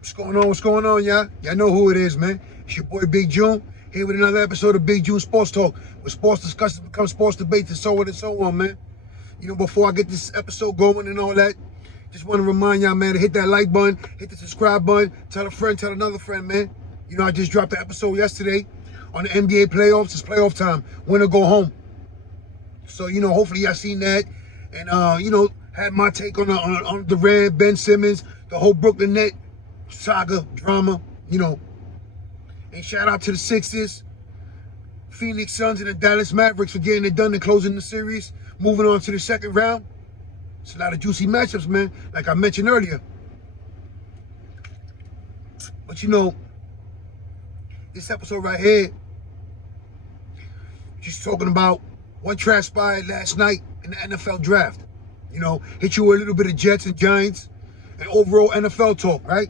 What's going on? What's going on, y'all? Y'all know who it is, man. It's your boy Big June, here with another episode of Big June Sports Talk, where sports discussions become sports debates and so on and so on, man. You know, before I get this episode going and all that, just want to remind y'all, man, to hit that like button, hit the subscribe button, tell a friend, tell another friend, man. You know, I just dropped the episode yesterday on the NBA playoffs. It's playoff time. Winner go home. So, you know, hopefully y'all seen that. And, you know, had my take on Durant, Ben Simmons, the whole Brooklyn Net saga, drama, you know. And shout out to the Sixers, Phoenix Suns, and the Dallas Mavericks for getting it done and closing the series. Moving on to the second round. It's a lot of juicy matchups, man, like I mentioned earlier. But, you know, this episode right here, just talking about what transpired last night in the NFL draft. You know, hit you with a little bit of Jets and Giants and overall NFL talk, right?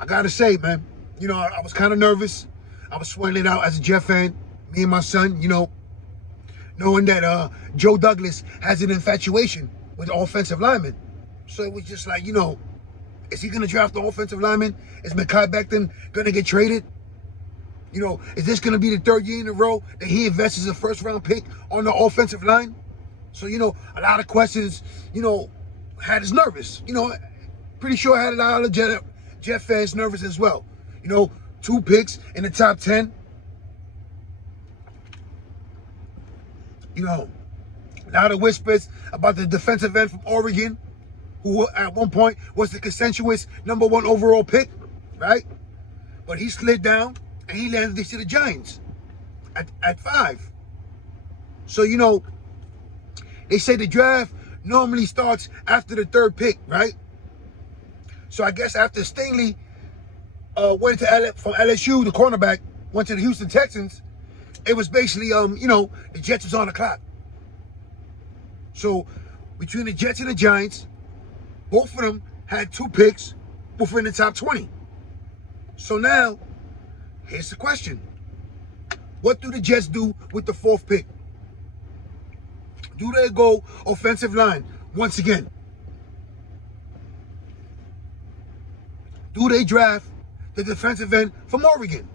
I gotta say, man, you know, I was kind of nervous. I was sweating it out as a Jet fan, me and my son, you know, knowing that Joe Douglas has an infatuation with offensive linemen. So it was just like, you know, is he gonna draft the offensive lineman? Is Mekhi Becton gonna get traded? You know, is this gonna be the third year in a row that he invests a first-round pick on the offensive line? So, you know, a lot of questions, you know, had us nervous. You know, pretty sure I had a lot of Jet fans nervous as well. You know, 2 picks in the top 10. You know, a lot of whispers about the defensive end from Oregon, who at one point was the consensuous #1 overall pick, right? But he slid down and he landed to the Giants at 5. So, you know, they say the draft normally starts after the 3rd pick, right? So I guess after Stingley went to from LSU, the cornerback, went to the Houston Texans, it was basically, you know, the Jets was on the clock. So between the Jets and the Giants, both of them had 2 picks, both in the top 20. So now, here's the question. What do the Jets do with the 4th pick? Do they go offensive line once again? Do they draft the defensive end from Oregon?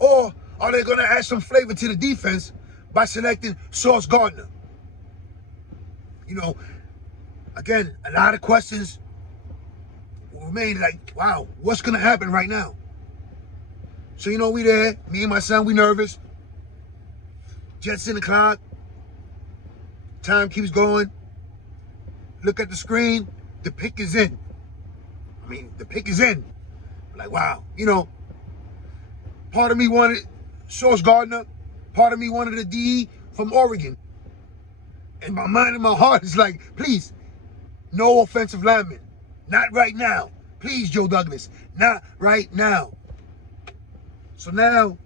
Or are they going to add some flavor to the defense by selecting Sauce Gardner? You know, again, a lot of questions remain like, wow, what's going to happen right now? So, you know, we there. Me and my son, we nervous. Jets in the clock. Time keeps going. Look at the screen. The pick is in. I mean, the pick is in. Like, wow. You know, part of me wanted Sauce Gardner. Part of me wanted a DE from Oregon. And my mind and my heart is like, please, no offensive lineman. Not right now. Please, Joe Douglas. Not right now. So now,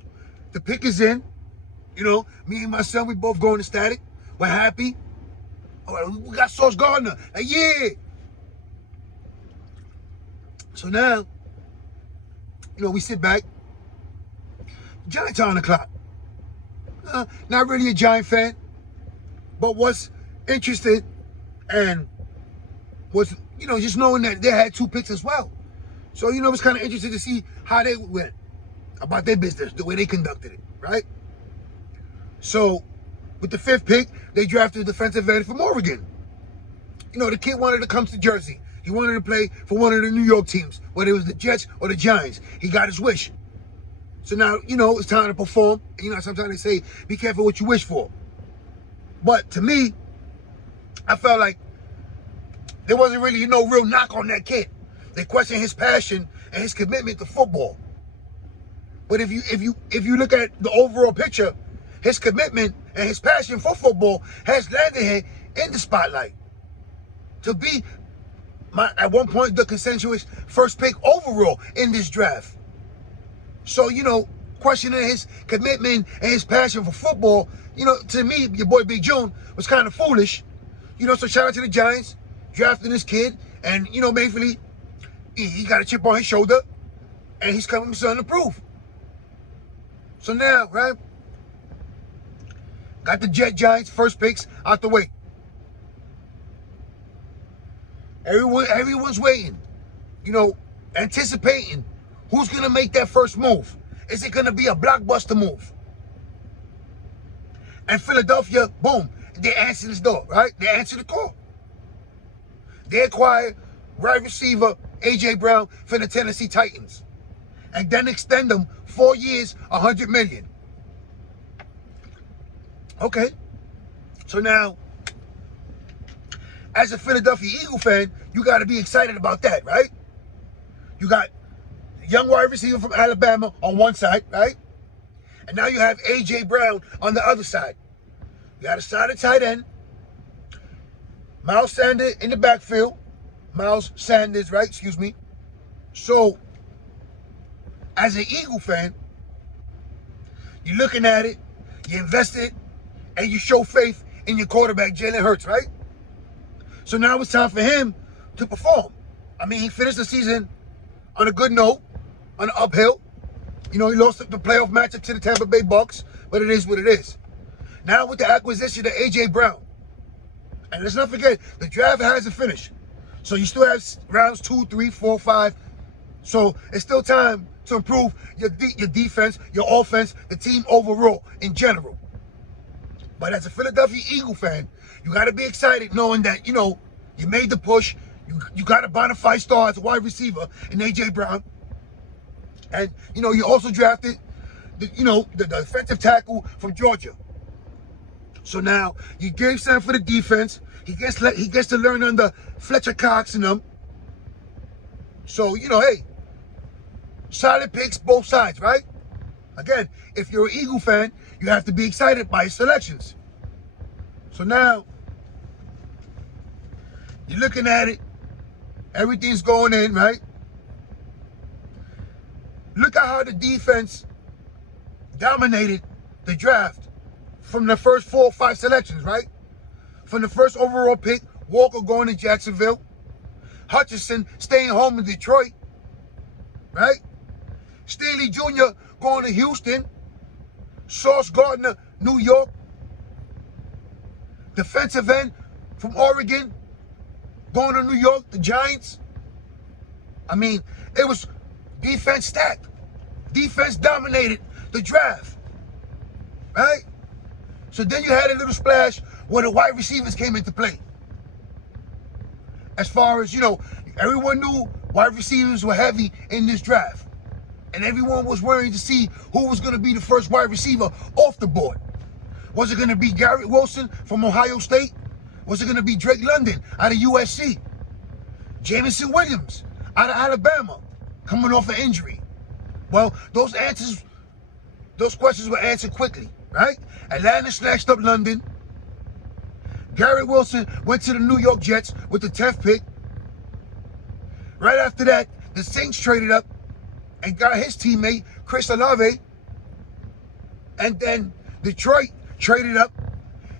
the pick is in. You know, me and my son, we both going ecstatic. We're happy. Oh, we got Sauce Gardner. Like, yeah. So now, you know, we sit back. Giants are on the clock. Not really a Giant fan, but was interested and was, you know, just knowing that they had 2 picks as well. So, you know, it was kind of interesting to see how they went about their business, the way they conducted it, right? So, with the 5th pick, they drafted a defensive end from Oregon. You know, the kid wanted to come to Jersey. He wanted to play for one of the New York teams, whether it was the Jets or the Giants. He got his wish. So now, you know, it's time to perform. You know, sometimes they say, be careful what you wish for. But to me, I felt like there wasn't really no real knock on that kid. They questioned his passion and his commitment to football. But if you look at the overall picture, his commitment and his passion for football has landed him in the spotlight to be, at one point, the consensuous 1st pick overall in this draft. So, you know, questioning his commitment and his passion for football, you know, to me, your boy Big June, was kind of foolish. You know, so shout out to the Giants, drafting this kid, and, you know, basically, he got a chip on his shoulder, and he's coming with something to prove. So now, right, got the Giants 1st picks out the way. Everyone's waiting, you know, anticipating who's gonna make that first move. Is it gonna be a blockbuster move? And Philadelphia, boom, they answer this door, right? They answer the call. They acquire wide receiver A.J. Brown for the Tennessee Titans, and then extend them 4 years, $100 million. Okay, so now, as a Philadelphia Eagle fan, you got to be excited about that, right? You got a young wide receiver from Alabama on one side, right? And now you have A.J. Brown on the other side. You got a solid tight end. Miles Sanders in the backfield. Miles Sanders, right? Excuse me. So, as an Eagle fan, you're looking at it, you invested, and you show faith in your quarterback, Jalen Hurts, right? So now it's time for him to perform. I mean, he finished the season on a good note, on the uphill. You know, he lost the playoff matchup to the Tampa Bay Bucks, but it is what it is. Now with the acquisition of A.J. Brown, and let's not forget, the draft hasn't finished. So you still have rounds 2, 3, 4, 5. So it's still time to improve your defense, your offense, the team overall in general. But as a Philadelphia Eagle fan, you got to be excited knowing that, you know, you made the push. You got a bona fide star as a wide receiver in A.J. Brown. And, you know, you also drafted, the defensive tackle from Georgia. So now you gave Sam for the defense. He gets to learn under Fletcher Cox and them. So, you know, hey, solid picks both sides, right? Again, if you're an Eagle fan, you have to be excited by his selections. So now, you're looking at it. Everything's going in, right? Look at how the defense dominated the draft from the first 4 or 5 selections, right? From the first overall pick, Walker going to Jacksonville, Hutchinson staying home in Detroit, right? Staley Jr. going to Houston, Sauce Gardner, New York, defensive end from Oregon going to New York, the Giants. I mean, it was defense stacked. Defense dominated the draft, right? So then you had a little splash where the wide receivers came into play. As far as, you know, everyone knew wide receivers were heavy in this draft. And everyone was worrying to see who was going to be the first wide receiver off the board. Was it going to be Garrett Wilson from Ohio State? Was it going to be Drake London out of USC? Jameson Williams out of Alabama, coming off an injury? Well, those questions were answered quickly, right? Atlanta snatched up London. Garrett Wilson went to the New York Jets with the 10th pick. Right after that, the Saints traded up and got his teammate, Chris Olave. And then Detroit traded up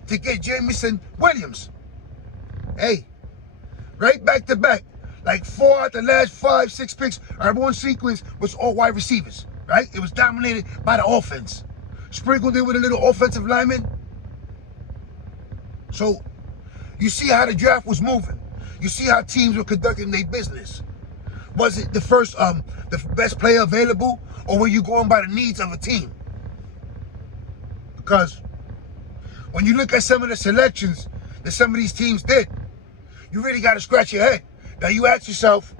to get Jameson Williams. Hey, right back to back. Like 4 out the last 5, 6 picks, our one sequence was all wide receivers, right? It was dominated by the offense. Sprinkled in with a little offensive lineman. So, you see how the draft was moving. You see how teams were conducting their business. Was it the best player available, or were you going by the needs of a team? Because when you look at some of the selections that some of these teams did, you really got to scratch your head. Now you ask yourself,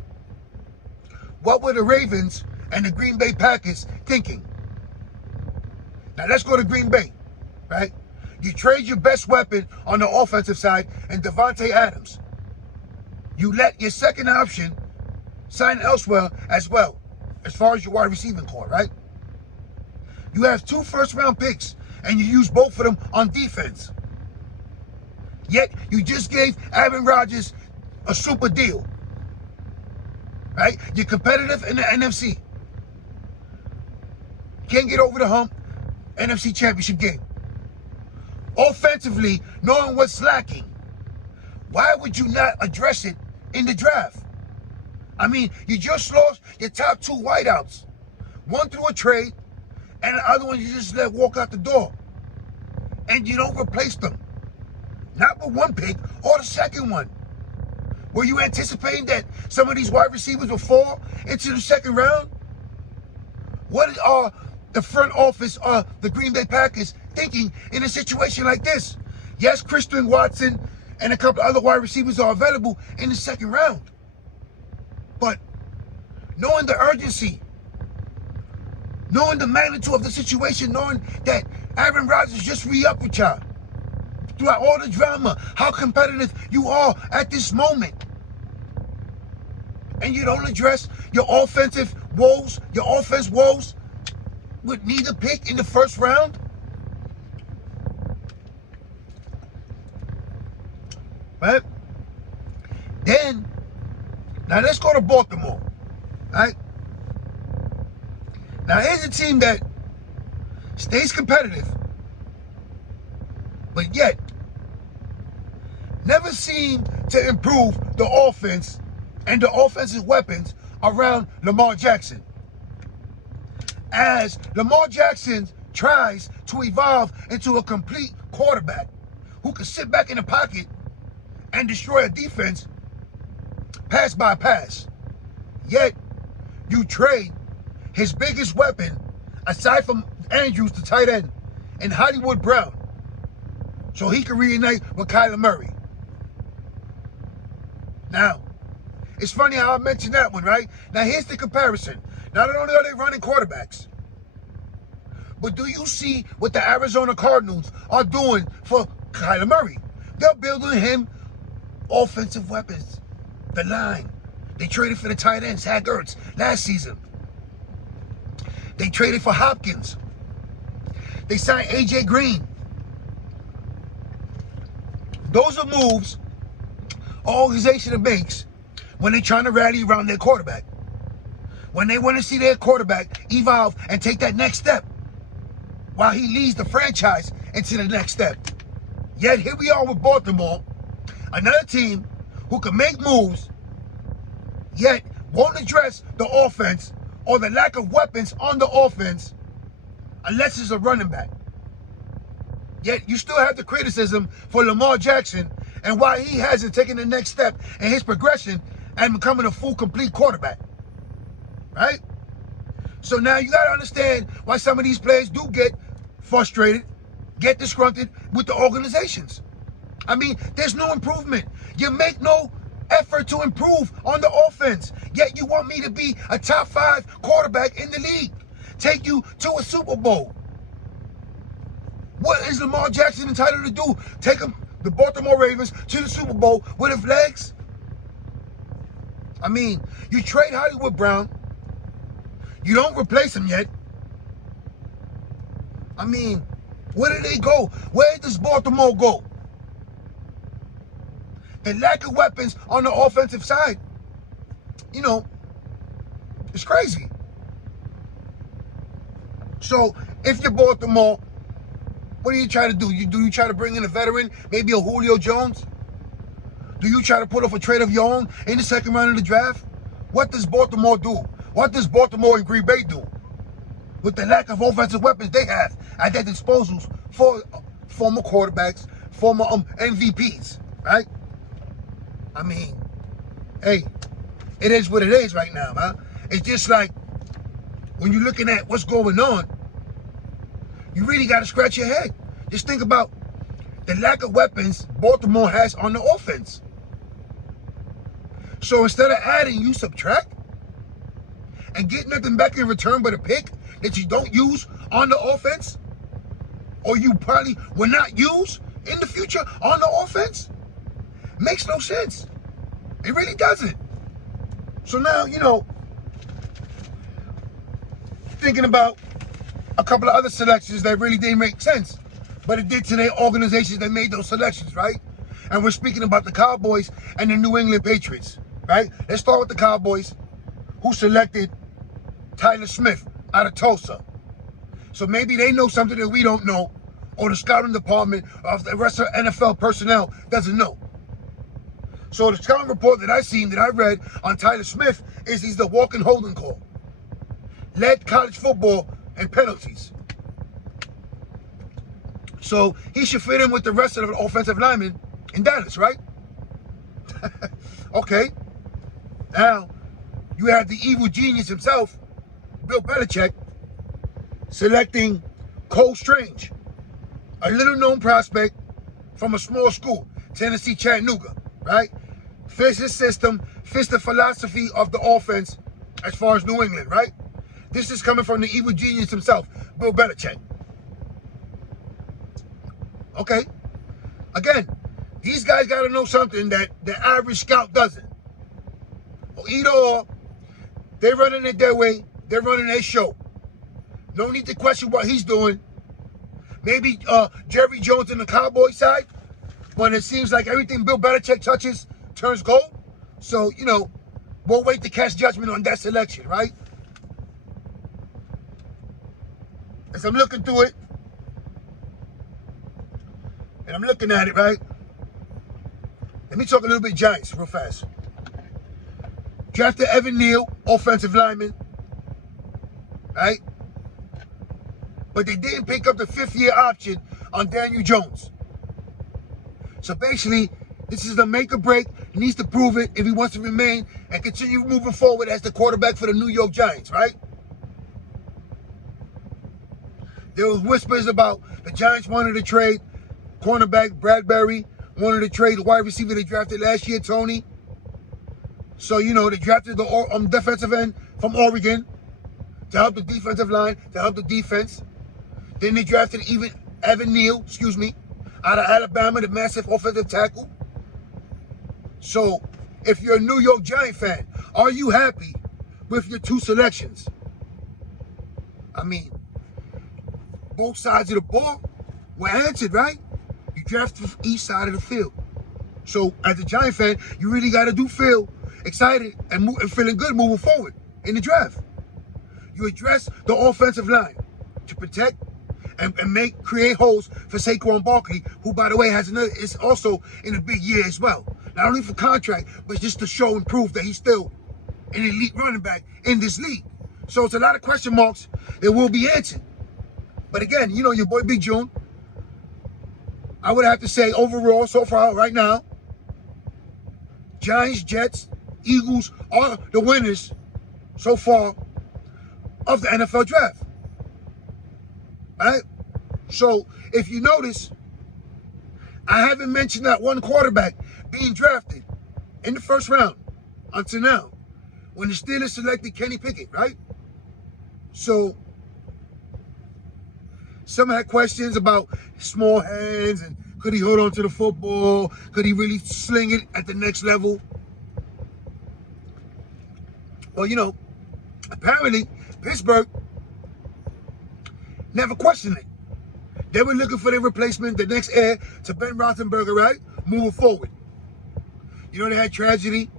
what were the Ravens and the Green Bay Packers thinking? Now let's go to Green Bay, right? You trade your best weapon on the offensive side and Devontae Adams. You let your second option sign elsewhere as well, as far as your wide receiving core, right? You have 2 first-round picks, and you use both of them on defense. Yet, you just gave Aaron Rodgers a super deal, right? You're competitive in the NFC. Can't get over the hump, NFC Championship game. Offensively, knowing what's lacking, why would you not address it in the draft? I mean, you just lost your top 2 wideouts. One through a trade, and the other one you just let walk out the door. And you don't replace them. Not with 1 pick or the second one. Were you anticipating that some of these wide receivers will fall into the second round? What are the front office of the Green Bay Packers thinking in a situation like this? Yes, Christian Watson and a couple other wide receivers are available in the second round. But knowing the urgency, knowing the magnitude of the situation, knowing that Aaron Rodgers just re-upped with y'all, throughout all the drama, how competitive you are at this moment, and you don't address your offensive woes, your offense woes, with neither pick in the first round? Right? Then, now let's go to Baltimore. Right? Now here's a team that stays competitive, but yet never seem to improve the offense and the offensive weapons around Lamar Jackson. As Lamar Jackson tries to evolve into a complete quarterback who can sit back in the pocket and destroy a defense pass by pass. Yet, you trade his biggest weapon, aside from Andrews, the tight end, and Hollywood Brown, so he can reunite with Kyler Murray. Now, it's funny how I mentioned that one, right? Now, here's the comparison. Not only are they running quarterbacks, but do you see what the Arizona Cardinals are doing for Kyler Murray? They're building him offensive weapons. The line. They traded for the tight end, Zach Ertz, last season. They traded for Hopkins. They signed A.J. Green. Those are moves an organization makes when they're trying to rally around their quarterback. When they want to see their quarterback evolve and take that next step while he leads the franchise into the next step. Yet here we are with Baltimore, another team who can make moves, yet won't address the offense or the lack of weapons on the offense unless it's a running back. Yet you still have the criticism for Lamar Jackson and why he hasn't taken the next step in his progression and becoming a full, complete quarterback. Right? So now you got to understand why some of these players do get frustrated, get disgruntled with the organizations. I mean, there's no improvement. You make no effort to improve on the offense, yet you want me to be a top 5 quarterback in the league, take you to a Super Bowl. What is Lamar Jackson entitled to do? Take him, the Baltimore Ravens, to the Super Bowl with his legs? I mean, you trade Hollywood Brown. You don't replace him yet. I mean, where do they go? Where does Baltimore go? The lack of weapons on the offensive side, you know, it's crazy. So if you're Baltimore, what do you try to do? Do you try to bring in a veteran, maybe a Julio Jones? Do you try to put off a trade of your own in the second round of the draft? What does Baltimore do? What does Baltimore and Green Bay do with the lack of offensive weapons they have at their disposals for former quarterbacks, former MVPs, right? I mean, hey, it is what it is right now, man. It's just like when you're looking at what's going on, you really got to scratch your head. Just think about the lack of weapons Baltimore has on the offense. So instead of adding, you subtract and get nothing back in return but a pick that you don't use on the offense, or you probably will not use in the future on the offense. Makes no sense. It really doesn't. So now, you know, thinking about a couple of other selections that really didn't make sense, but it did to their organizations that made those selections, right? And we're speaking about the Cowboys and the New England Patriots, right? Let's start with the Cowboys, who selected Tyler Smith out of Tulsa. So maybe they know something that we don't know, or the scouting department of the rest of NFL personnel doesn't know. So the scouting report that I seen, that I read on Tyler Smith, is he's the walking holding call. Led college football and penalties. So he should fit in with the rest of the offensive linemen in Dallas, right? Okay, now you have the evil genius himself, Bill Belichick, selecting Cole Strange, a little-known prospect from a small school, Tennessee Chattanooga, right? Fits his system, fits the philosophy of the offense as far as New England, right? This is coming from the evil genius himself, Bill Belichick. Okay? Again, these guys got to know something that the average scout doesn't. Well, either or, they're running it their way, they're running their show. No need to question what he's doing. Maybe Jerry Jones on the Cowboy side, when it seems like everything Bill Belichick touches turns gold. So, you know, we'll wait to cast judgment on that selection, right? As I'm looking through it, and I'm looking at it, right? Let me talk a little bit Giants real fast. Drafted Evan Neal, offensive lineman, right? But they didn't pick up the 5th-year option on Daniel Jones. So basically, this is the make or break. He needs to prove it if he wants to remain and continue moving forward as the quarterback for the New York Giants, right? There was whispers about the Giants wanted to trade cornerback Bradbury, wanted to trade the wide receiver they drafted last year, Tony. So, you know, they drafted the defensive end from Oregon to help the defensive line, to help the defense. Then they drafted even Evan Neal, out of Alabama, the massive offensive tackle. So, if you're a New York Giant fan, are you happy with your 2 selections? I mean, both sides of the ball were answered, right? You draft from each side of the field. So, as a Giant fan, you really got to feel excited and feeling good moving forward in the draft. You address the offensive line to protect and create holes for Saquon Barkley, who, by the way, is also in a big year as well. Not only for contract, but just to show and prove that he's still an elite running back in this league. So it's a lot of question marks that will be answered. But again, you know, your boy Big June, I would have to say overall, so far right now, Giants, Jets, Eagles are the winners so far of the NFL draft. Right? So, if you notice, I haven't mentioned that one quarterback being drafted in the 1st round until now, when the Steelers selected Kenny Pickett, right? So, some had questions about small hands and could he hold on to the football? Could he really sling it at the next level? Well, you know, apparently Pittsburgh never questioned it. They were looking for their replacement, the next heir to Ben Roethlisberger, right? Moving forward. You know, they had tragedy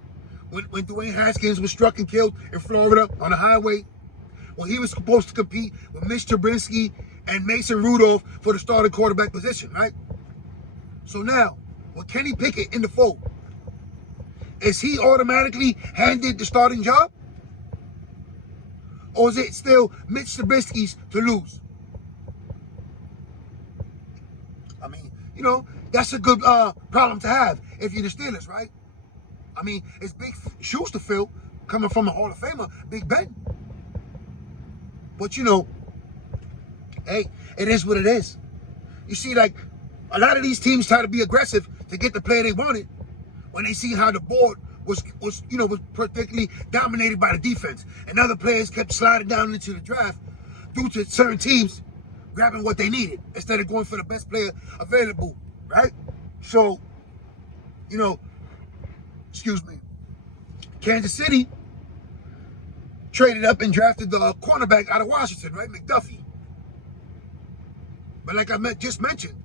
when Dwayne Haskins was struck and killed in Florida on a highway. Well, he was supposed to compete with Mitch Trubisky and Mason Rudolph for the starting quarterback position, right? So now, with Kenny Pickett in the fold, is he automatically handed the starting job? Or is it still Mitch Trubisky's to lose? I mean, you know, that's a good problem to have if you're the Steelers, right? I mean, it's big shoes to fill coming from a Hall of Famer, Big Ben. But, you know, hey, it is what it is. You see, like, a lot of these teams try to be aggressive to get the player they wanted when they see how the board was particularly dominated by the defense. And other players kept sliding down into the draft due to certain teams grabbing what they needed instead of going for the best player available, right? So, you know, Kansas City traded up and drafted the cornerback out of Washington, right? McDuffie. But like I just mentioned,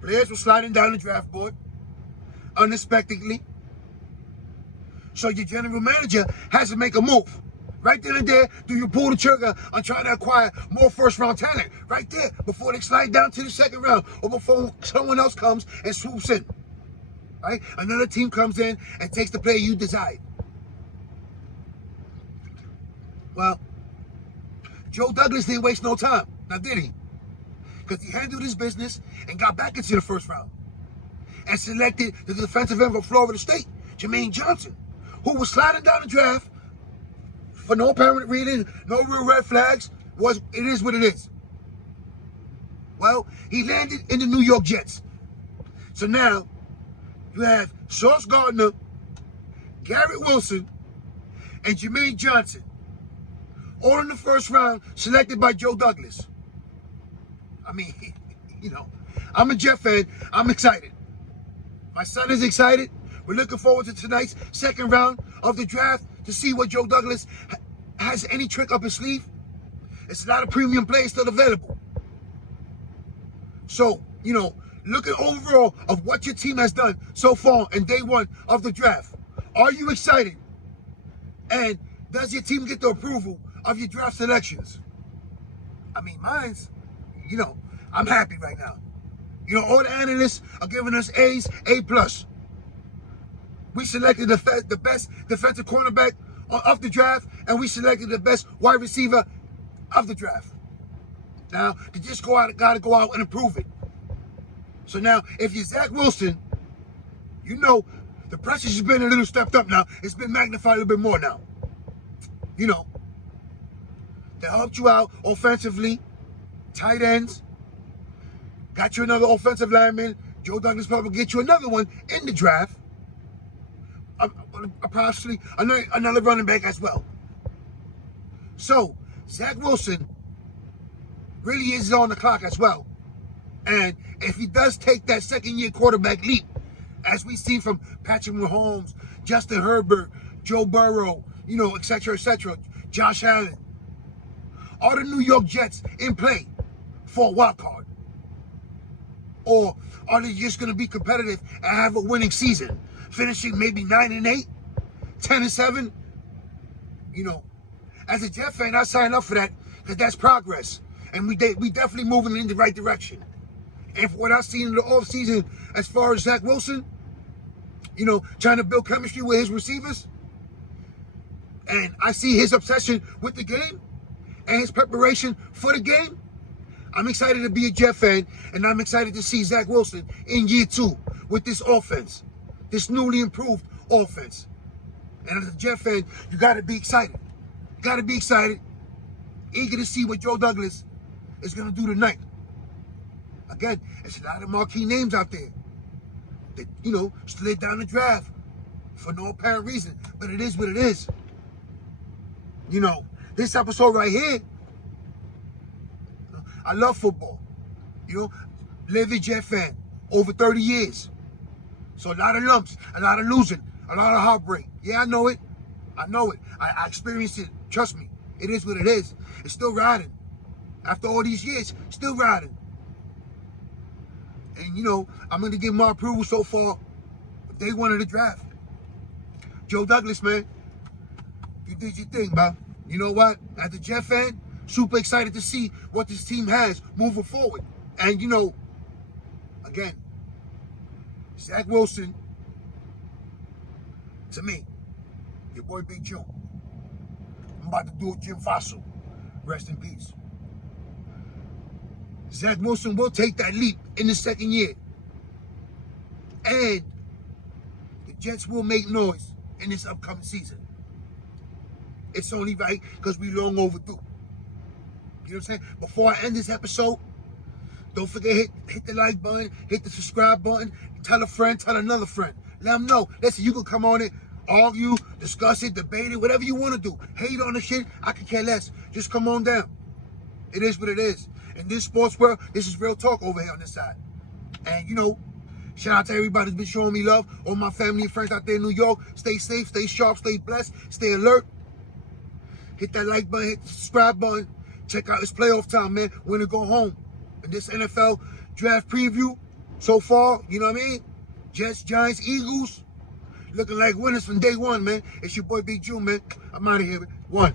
players were sliding down the draft board unexpectedly. So your general manager has to make a move. Right then and there, do you pull the trigger on trying to acquire more first-round talent? Right there, before they slide down to the 2nd round or before someone else comes and swoops in. Right? Another team comes in and takes the player you desire. Well, Joe Douglas didn't waste no time. Now, did he? Because he handled his business and got back into the 1st round. and selected the defensive end for Florida State, Jermaine Johnson, who was sliding down the draft for no apparent reason, no real red flags. It is what it is. Well, he landed in the New York Jets. So now you have Sauce Gardner, Garrett Wilson, and Jermaine Johnson, all in the first round, selected by Joe Douglas. I mean, you know, I'm a Jet fan. I'm excited. My son is excited. We're looking forward to tonight's second round of the draft to see what Joe Douglas has any trick up his sleeve. It's a lot of premium players still available. So, you know, looking overall of what your team has done so far in day one of the draft, are you excited? And does your team get the approval of your draft selections? I mean, mine's, you know, I'm happy right now. You know, all the analysts are giving us A's, A+. We selected the best defensive cornerback of the draft, and we selected the best wide receiver of the draft. Now, you just gotta go out and improve it. So now, if you're Zach Wilson, you know the pressure's been a little stepped up now. It's been magnified a little bit more now. You know, they helped you out offensively, tight ends, got you another offensive lineman. Joe Douglas probably get you another one in the draft. Possibly another running back as well. So, Zach Wilson really is on the clock as well. And if he does take that second-year quarterback leap, as we see from Patrick Mahomes, Justin Herbert, Joe Burrow, you know, etc., Josh Allen, are the New York Jets in play for a wild card? Or are they just going to be competitive and have a winning season, finishing maybe 9-8, 10-7? You know, as a Jet fan, I sign up for that because that's progress. And we definitely moving in the right direction. And for what I've seen in the offseason as far as Zach Wilson, you know, trying to build chemistry with his receivers, and I see his obsession with the game and his preparation for the game, I'm excited to be a Jet fan, and I'm excited to see Zach Wilson in year 2 with this offense, this newly improved offense. And as a Jet fan, you got to be excited. You got to be excited, eager to see what Joe Douglas is going to do tonight. Again, there's a lot of marquee names out there that, you know, slid down the draft for no apparent reason. But it is what it is. You know, this episode right here, I love football. You know, live a Jet fan over 30 years. So a lot of lumps, a lot of losing, a lot of heartbreak. Yeah, I know it. I know it. I experienced it. Trust me. It is what it is. It's still riding. After all these years, still riding. And, you know, I'm going to give my approval so far if they wanted the draft. Joe Douglas, man, you did your thing, bro. You know what? As a Jet fan, super excited to see what this team has moving forward. And, you know, again, Zach Wilson, to me, your boy Big Joe. I'm about to do a Jim Fossil. Rest in peace. Zach Wilson will take that leap in the second year. And the Jets will make noise in this upcoming season. It's only right because we long overdue. You know what I'm saying? Before I end this episode, don't forget, hit the like button, hit the subscribe button, tell a friend, tell another friend. Let them know. Listen, you can come on it, argue, discuss it, debate it, whatever you want to do. Hate on the shit, I could care less. Just come on down. It is what it is. In this sports world, this is real talk over here on this side. And, you know, shout out to everybody who's been showing me love. All my family and friends out there in New York. Stay safe, stay sharp, stay blessed, stay alert. Hit that like button, hit the subscribe button. Check out, it's playoff time, man. We're going to go home. And this NFL draft preview so far, you know what I mean? Jets, Giants, Eagles, looking like winners from day one, man. It's your boy Big Joe, man. I'm out of here. One.